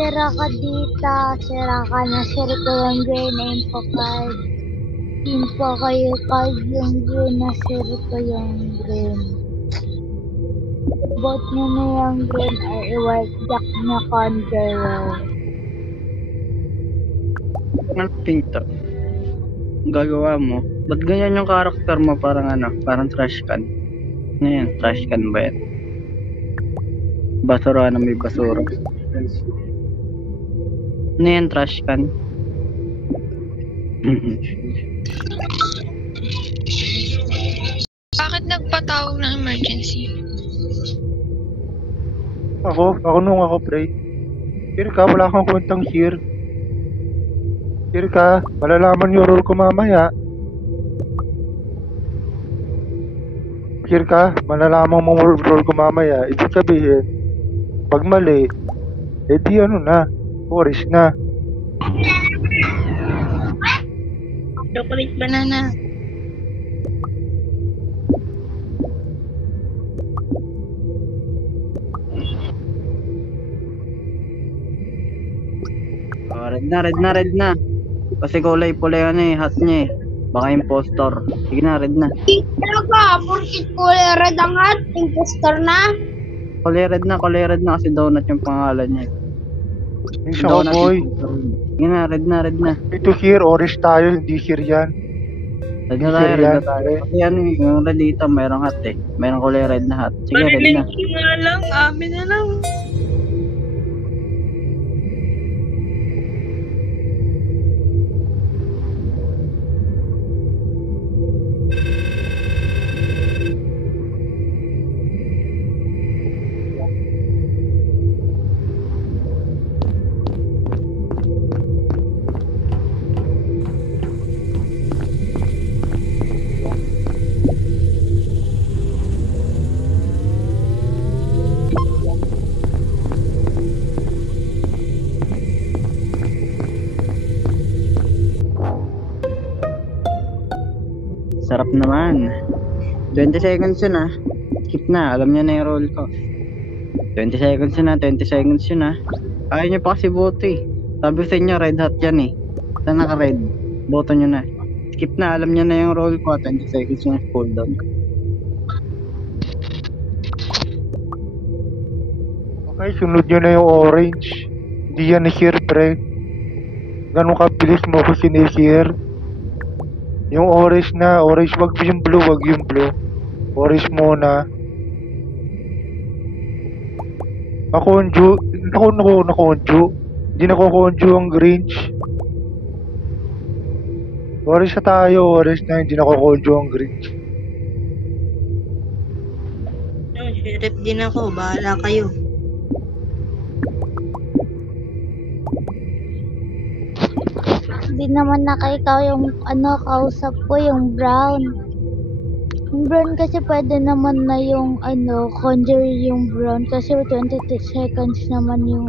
Sira ka dito, sira ka na, sira ko yung green info card. Info kayo card yung green na sira ko yung green. Bot nyo na yung green or i-wipe jack na conjurer. Ano pinto? Ang gagawa mo? Ba't ganyan yung karakter mo? Parang ano? Parang trash can. Ano yan? Trash can ba yan? Basura na may basura. Ano yan? Trash can? Bakit nagpatawag ng emergency? Ako nung ako, pre. Here ka, wala kang kwentang here. Here ka, malalaman yung role ko mamaya. Here ka, malalaman mo role ko mamaya. Ibig sabihin, pag mali, edi ano na, oris na. Chocolate banana. Oh, red na. Kasi kulay pula yan eh, hat niya eh. Baka impostor. Sige na, red na. Talaga, porkit kulay red ang hat, impostor na. Kulay red na kasi donut yung pangalan niya. Yung siya boy. Sige na, red na. Ito here, oris tayo, hindi here yan. Red na tayo. Kasi ano yung red dito, mayroong hat eh. Mayroong kulay red na hat. Sige, red na. nga lang, amin na lang. Sarap naman. 20 seconds yun ah. Skip na, alam niya na yung role ko. 20 seconds yun ah. Ayaw niyo pa kasi boto eh. Sabi sa inyo, red hat yan eh. Saan naka-red? Boto niyo na. Skip na, alam niya na yung role ko. 20 seconds yung cooldown. Okay, sunod nyo na yung orange. Hindi yan here, pre. Ganun kabilis mo ko sinihir. Yung orange na, orange, wag yung blue. Orange muna. Nakonju. Hindi nakukonju ang Grinch. Orange na tayo, orange na, hindi nakukonju ang Grinch. Sheriff din ako, bahala kayo. Hindi naman ikaw yung kausap ko, yung brown. Yung brown kasi pwede naman na yung conjure yung brown kasi 20 seconds naman yung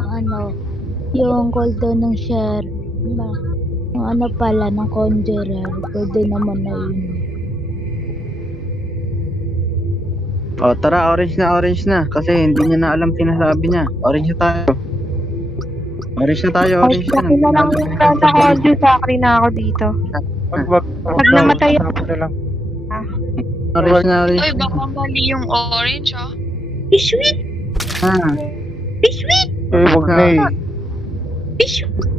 yung cooldown ng share. Yung pala ng conjurer, pwede naman na yun. O tara, orange na. Kasi hindi niya na alam sinasabi niya. Orange na tayo. Ay, na lang yung naka-audio sa akin na ako dito. Wag namatay ako na lang. Orange na. Uy, baka mali yung orange, ah. Biscuit! Ah. Biscuit! Wag na eh. Biscuit!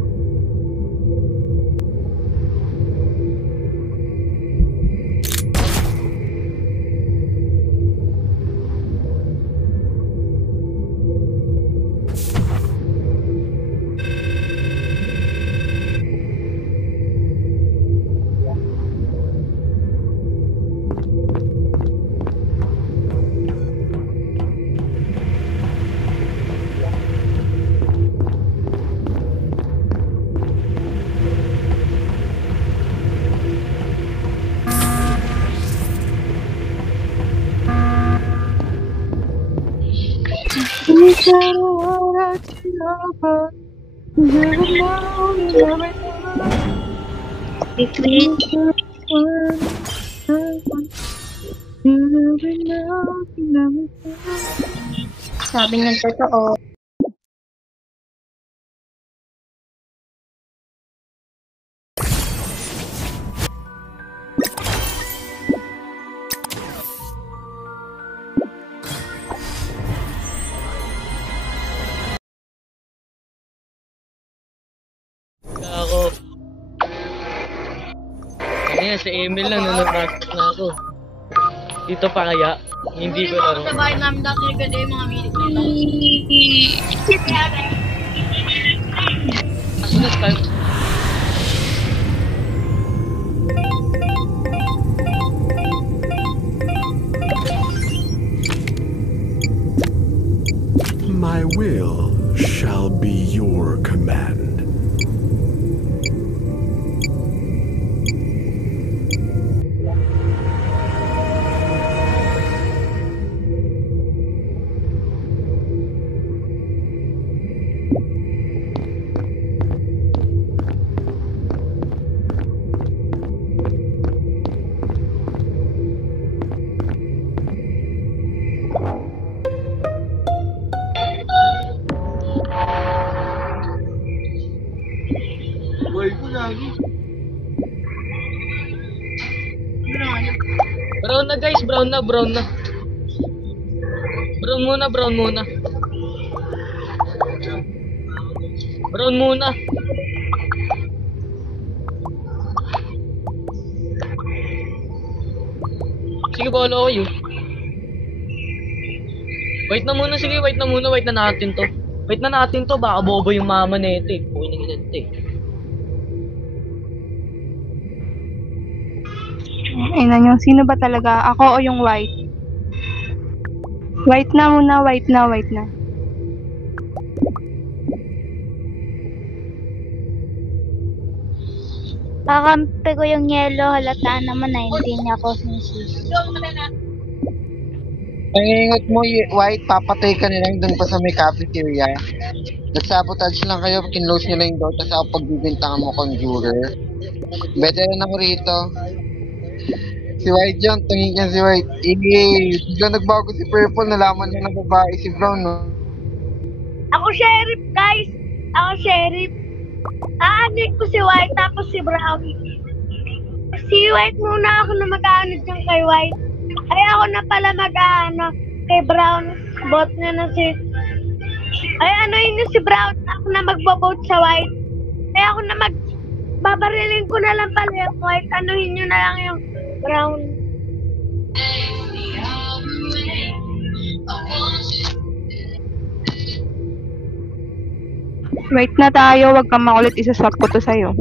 Secret. Sabi niya totoo. Ako. Kaya si Emil lang nanonood na ako. Dito pa kaya? Hindi ko laro. Sa bahay namin dati nagkada yung mga minutes nila. Asan na start? My will shall be your command. Brown na guys, brown na. Brown muna. Brown muna. Sige, bolo kayo. Wait na muna, sige, wait na natin to. Baka bobo yung mama na ito eh. Pukin na ganito eh. Ina nyo, sino ba talaga? Ako o yung white? White na muna, white na. Kakampi ko yung yellow, halata naman na hindi niya ako sinisisi. Ang ingat mo, White, papatay ka nilang doon pa sa may cafeteria. Nag-sabotage lang kayo, kinlose nyo lang yung door, tapos ako pagbibintangan mo conjurer. Veteran ako rito. Si White dyan, tingin niya si White. Bigla nagbago si Purple, nalaman niya na babae si Brown, no? Ako sheriff, guys. Ako sheriff. Aanig ko si White tapos si Brown. Si White muna ako na mag-aanig dyan kay White. Ay ako na pala mag-aano kay Brown. Bot niya na si... Ay ano yun si Brown. Ako na magbo-vote sa White. Ay ako na babarilin ko na lang pala yung White. Anuhin nyo na lang yung Brown. White na tayo, wag kang makulit, isaswap ko to sa'yo.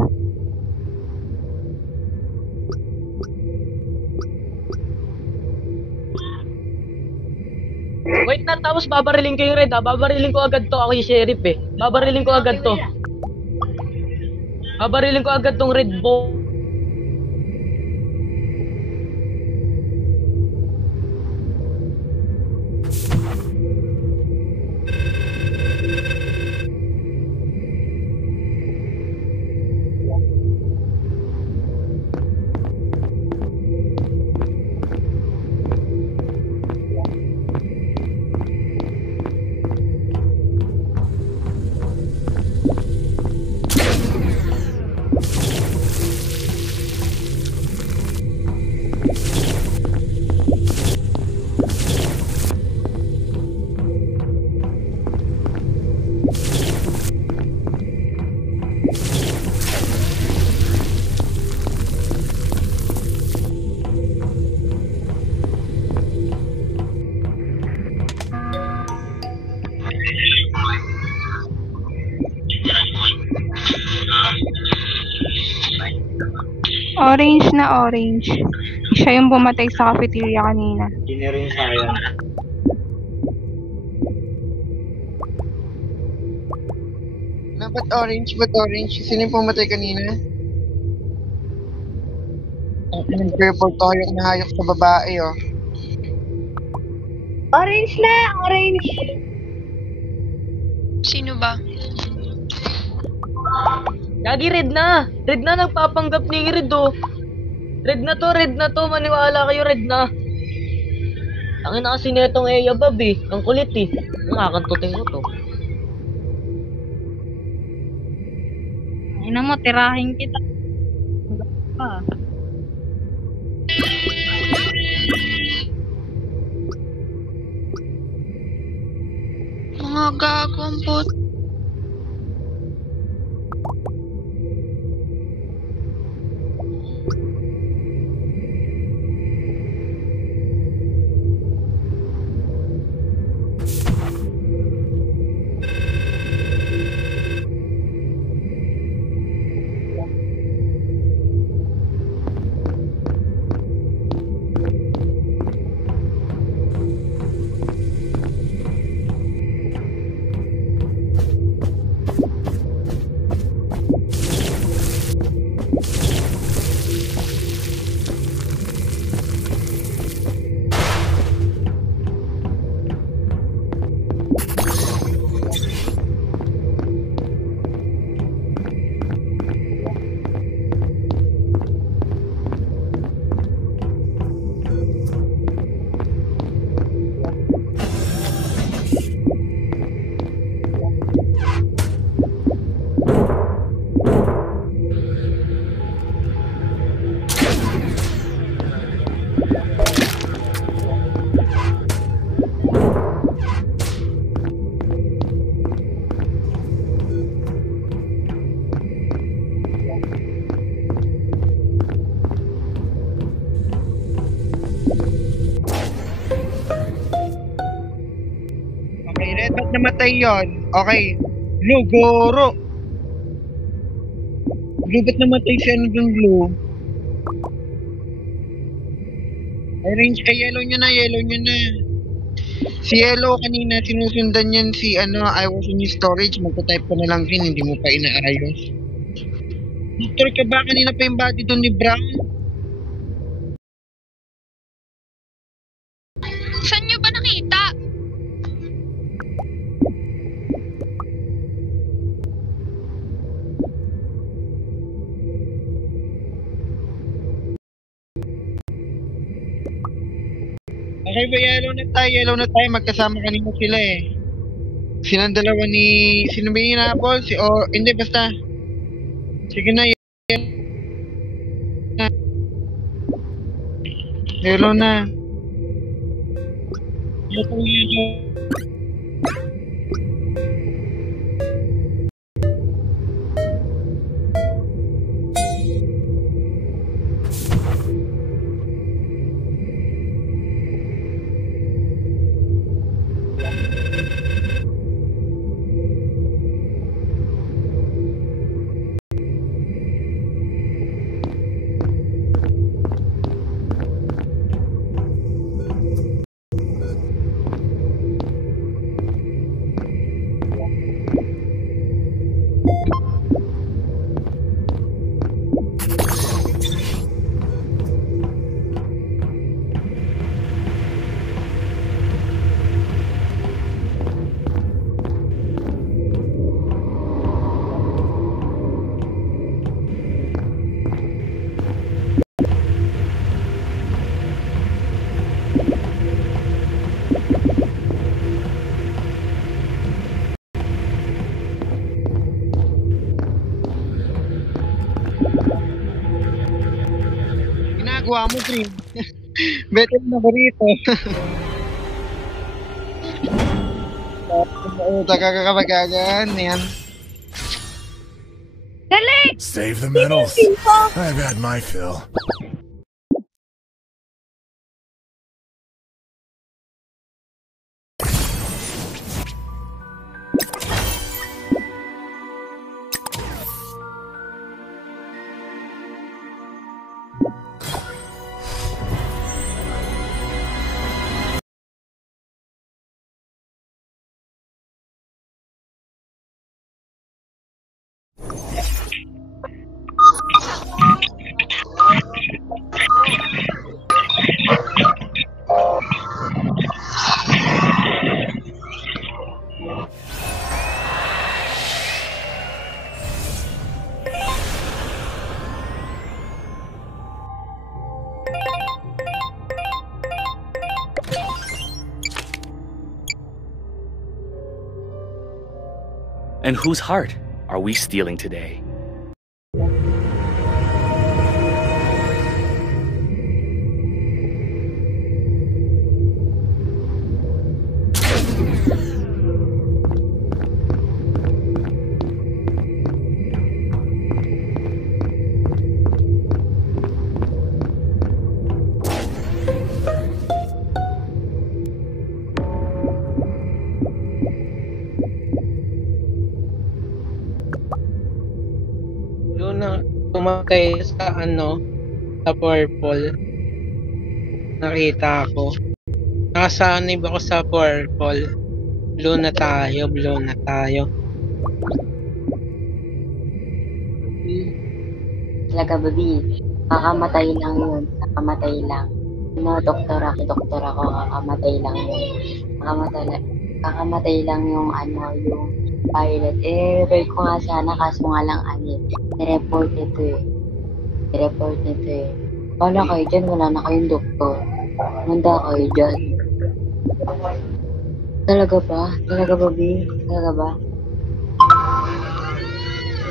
Wait na, tapos babariling ko yung red ha. Babariling ko agad to. Ako yung sheriff eh. Babariling ko agad to. Babariling ko agad tong red ball. Orange na orange. Siya yung bumatay sa cafeteria kanina. Hindi na rin sayang. Ba't orange? Sino yung pumatay kanina? Ang purple to, yung nahayok sa babae, oh. Orange na, orange. Sino ba? Gagi, red na! Red na, nagpapanggap ni Red oh. Red na to, maniwala kayo, red na. Tangin na kasi netong Eya Bab eh. Ang kulit eh. Nakakantutin ko to. Ina mo, tirahin kita. Ah. Mga gago ang bot. Okay, red, ba't namatay yun? Okay, blue, goro. Blue, ba't namatay si ano dun, blue? Arrange kay yellow nyo na, yellow nyo na. Si yellow kanina, sinusundan yan si ano, I was in your storage, magta-type ka na lang din, hindi mo pa inaayos. Doctor ka ba? Kanina pa yung body dun ni Brown? Saan nyo ba nakita? Okay ba, yellow na tayo, magkasama kanina sila eh. Silang dalawa ni, sino ba yung hinabol? Hindi, basta. Sige na, yellow na. Yellow. Ginagawa mo, Dream. Better na ko rito. Tagakakabagagan yan. Galing! Save the medals. I've had my fill. And whose heart are we stealing today? Luna, tumakay sa sa purple. Nakita ko. Nakasanib ako sa purple. Blue na tayo. Talaga, baby. Kakamatay lang yun. Kakamatay lang. Doktor ako. Kakamatay lang yun. Kakamatay lang yung yung pilot. Report ko nga sana, kaso nga lang nireport nito eh. Wala kayo dyan, wala na kayong doktor. Manda kayo dyan. Talaga ba? Talaga ba, B? Talaga ba?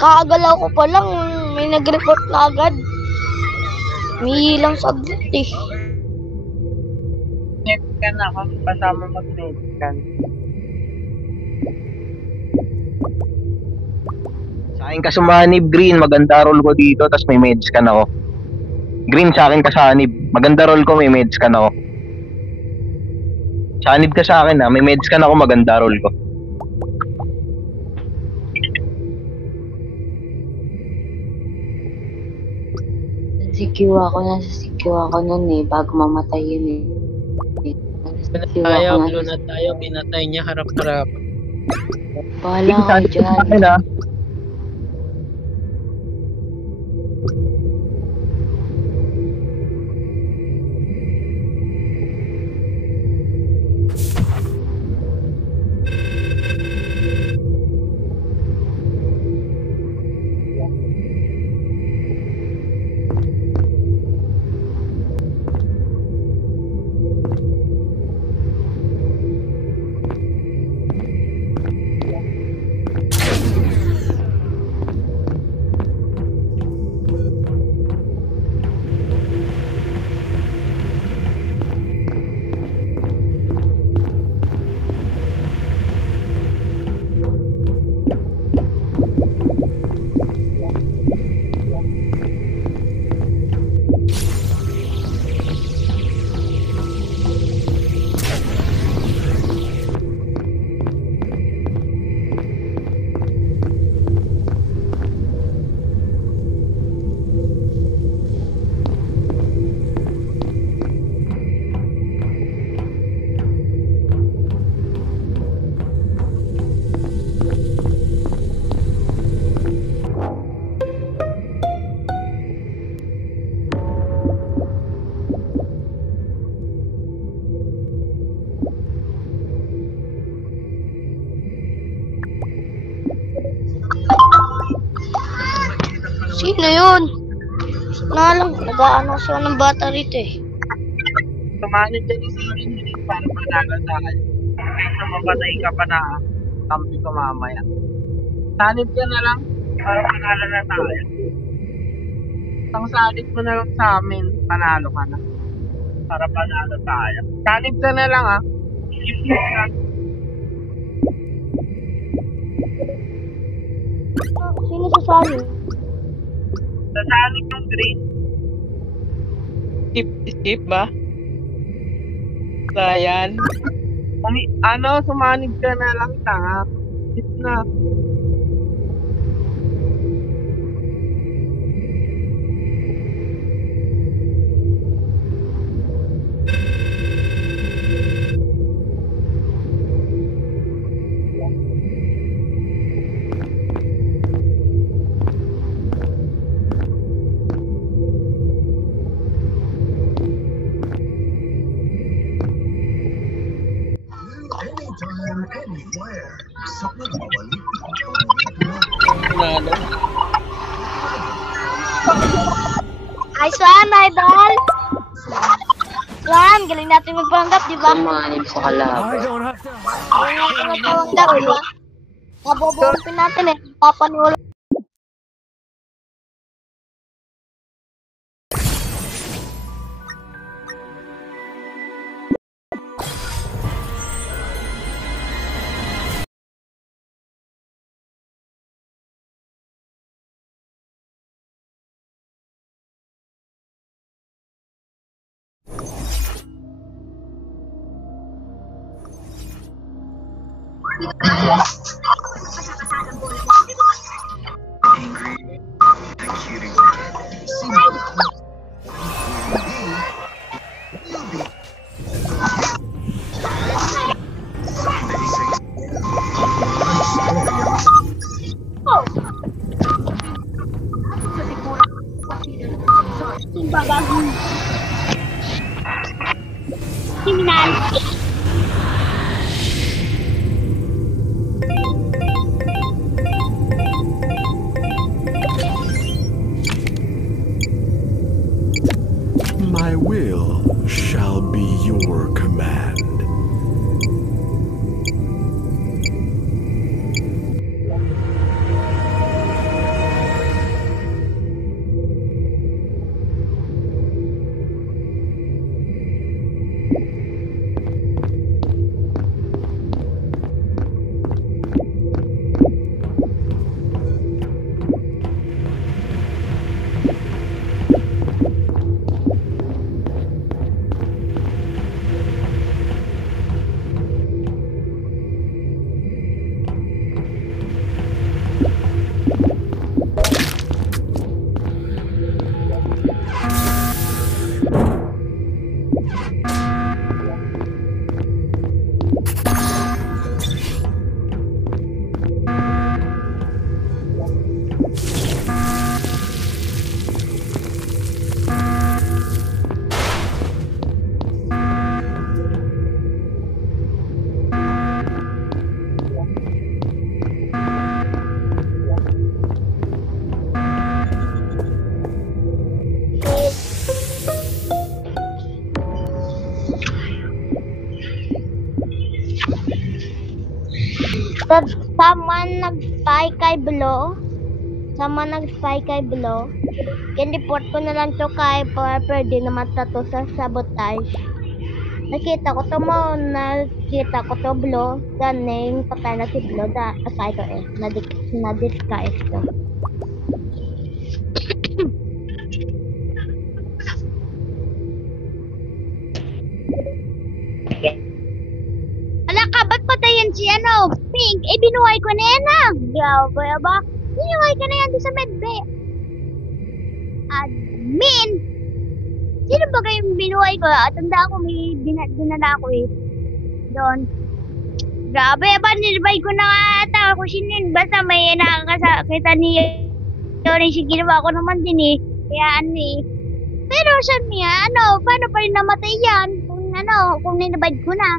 Kakagalaw ko pa lang, may nag-report na agad. May ilang saglit eh. Net ka na ako, kasama mag-net ka. Sa akin ka sumanib, Green. Maganda roll ko dito, tas may meds ka na ako. Green, sa akin ka sanib. Maganda roll ko, may meds ka na ako. Sanib ka sa akin may meds ka na ako, maganda roll ko. Nasa CQ ako nun bago mamatay yun Blue na tayo, pinatay niya harap-harap. Bahala kayo dyan. Sino yun? Nag-ano siya ng bata rito eh. Tumanid din sa akin para panalo tayo. Kaysa mapatay ka pa na kampi ko mamaya. Sanib ka na lang para panalo na tayo. Ang sanib mo na lang sa amin, panalo ka na. Para panalo tayo. Sanib ka na lang Sino sasanib? Sasanib yung green. Skip ba? Ryan? Sumanib ka na lang, tanga. Skip na. Ay, Swan, idol! Swan, galing natin magpanggap, di ba? Sumanib sa kalaban. Galing natin magpanggap, di ba? Mabobompin natin eh. Papanulo. Criminal. My will shall be your command. Sama nag-spy kay Blo. Sama nag-spy kay Blo. Kinreport ko na lang to kay pwede naman to sa sabotage. Nakita ko to Blo. Ganing patay na si Blo. Asay to eh. Na-disguise to. Ala ka, ba't patayin si Pink? Eh, binuhay ko na yan ah. Grabe ba? Binuhay ka na yan doon sa medbe. Admin! Sino ba kayong binuhay ko? Tanda ko, may dinala ko eh. Doon. Grabe ba, nilibay ko na nga ata ako sinin. Basta may nakakasakita niya. Yun, ginawa ko naman din eh. Kaya Pero sabi niya, paano pa rin namatay yan? Kung nilibay ko na.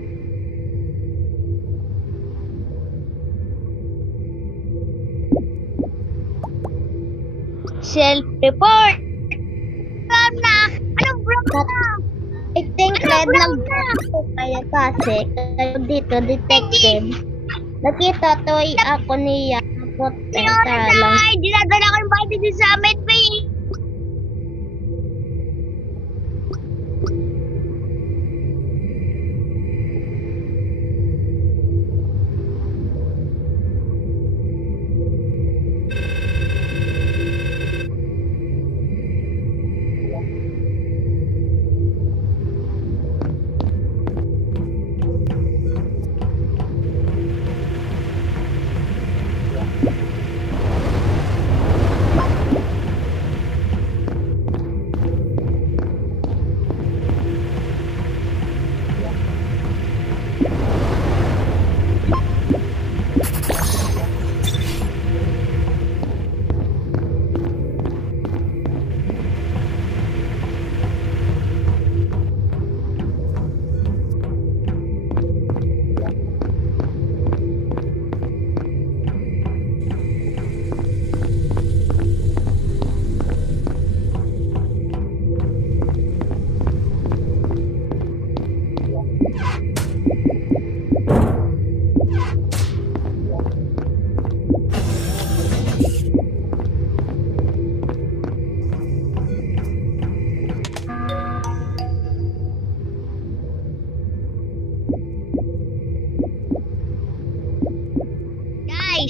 Self-report! Brown na! Anong brown na? I think red lang po kaya kasi dito detective. Nakita to ako niya. Dinadala ko yung body din sa amin, babe.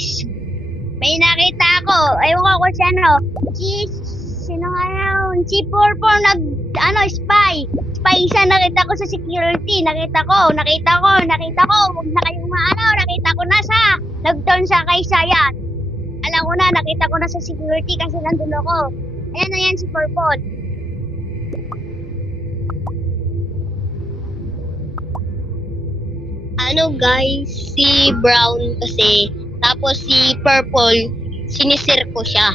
guys. May nakita ako. Ewan ko kung sino nga yun? Si Purple spy. Spy isa nakita ko sa security. Nakita ko. Huwag na kayong nakita ko na sa nag-turn sa kay Sayan. Alam ko na, nakita ko na sa security kasi nandun ako. Ayan na yan si Purple. Guys, si Brown kasi, tapos si Purple, sinisir ko siya.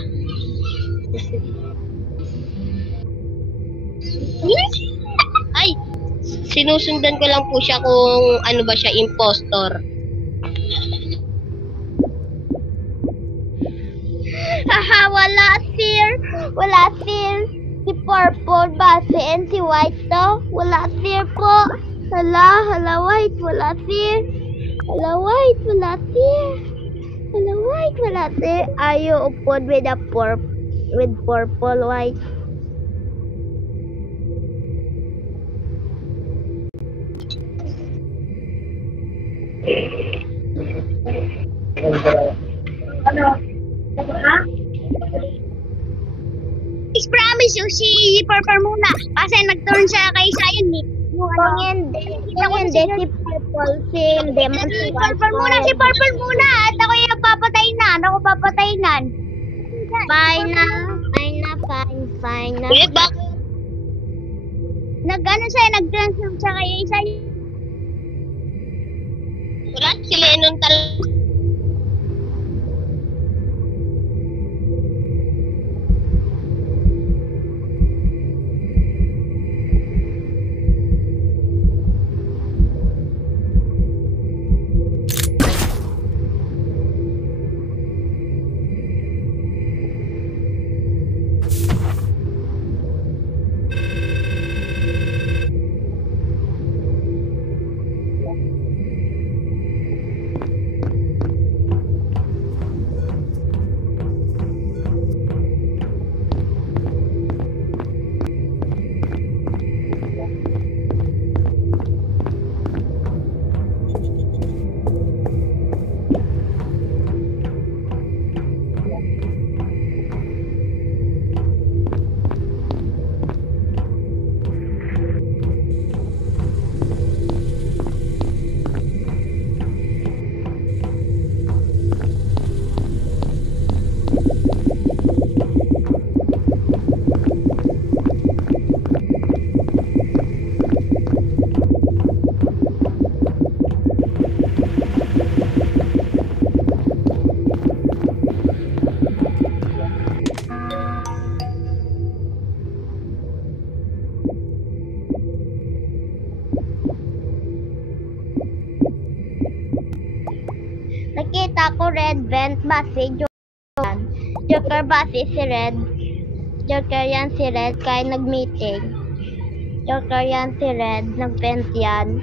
Ay, sinusundan ko lang po siya kung ano ba siya, impostor. Haha, wala fear. Si Purple ba? Si White to? Wala fear po. Hala, White, wala fear. Hala, White, wala fear. Are you upod with Purple, White? I promise you, si Purple muna. Kasi nag-turn siya kay Sayan eh. Kung hindi, si Purple, si Demon, si Purple muna. At ako yung papatay na. Fine na. Eh, bakit? Nag-transfer siya kay Sayan. Wala, si Lennon talaga. Nakita ko red vent ba si Joker ba si Red? Joker yan si Red kaya nag-meeting. Joker yan si Red, nag-vent yan.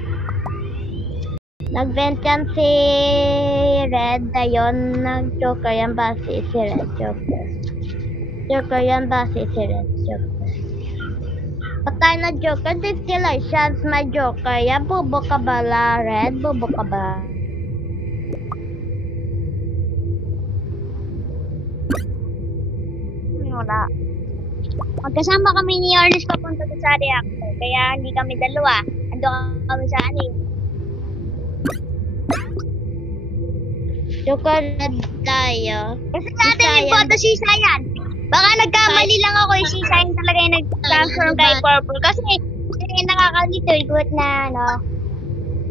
Nag-vent yan si Red, ayun, nag-Joker yan ba si Red? Joker yan ba si Red? Joker. Patay na Joker, there's still a chance my Joker yan. Bubo ka ba la, Red? Bubo ka ba? Wala. Magkasama kami ni Ernest papunta sa reactor, kaya hindi kami dalawa. Ando kami sa anin. Joker na tayo. Kasi natin yung boto si Sayan. Baka nagkamali lang ako si Sayan talaga yung nag-transform kay Purple. Kasi nakakalito, good na ano.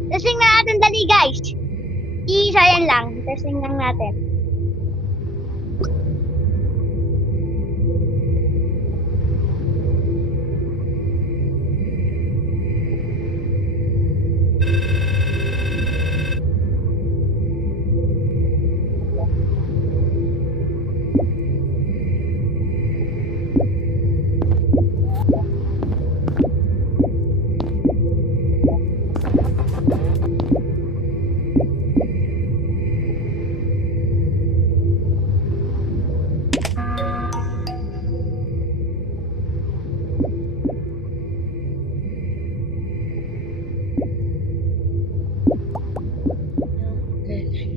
Testing na natin dali guys. Si Sayan lang. Testing lang natin.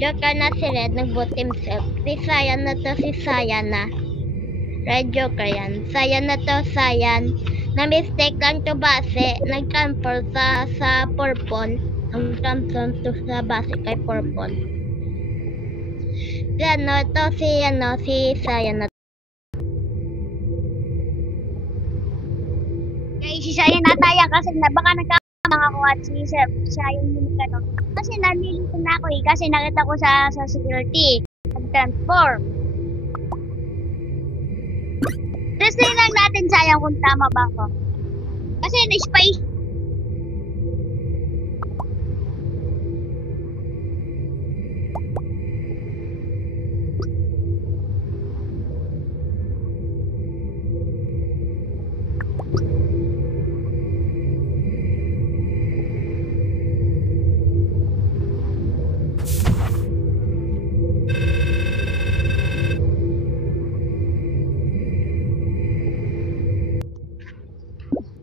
Joker na si Red, nag-boot himself. Si Cyan na to, si Cyan na. Red Joker yan. Cyan na to, Cyan. Na-mistake lang to base. Nag-transfer sa purple. Nag-transfer to sa base kay purple. Yan no, to si Cyan na. Kaya si Cyan nataya kasi na baka nagkakamang ako at si Cyan yung gano'n. Kasi nalilito na ako kasi nakita ko sa security. Nag-transform. Testing lang natin sayang kung tama ba ako. Kasi na-space.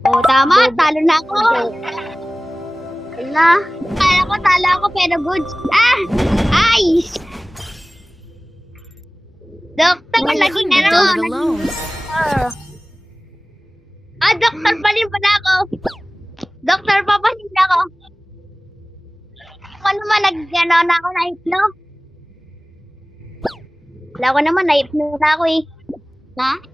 Oh, tama. Talo na ako. Ala. Kala ko talo ako pero goods. Ah! Ay! Doktor, laging ano. Doktor pa rin pala ako. Doktor pa rin ako. Ako naman, na ako na-hypno. Wala ko naman, na-hypno na ako eh. Na?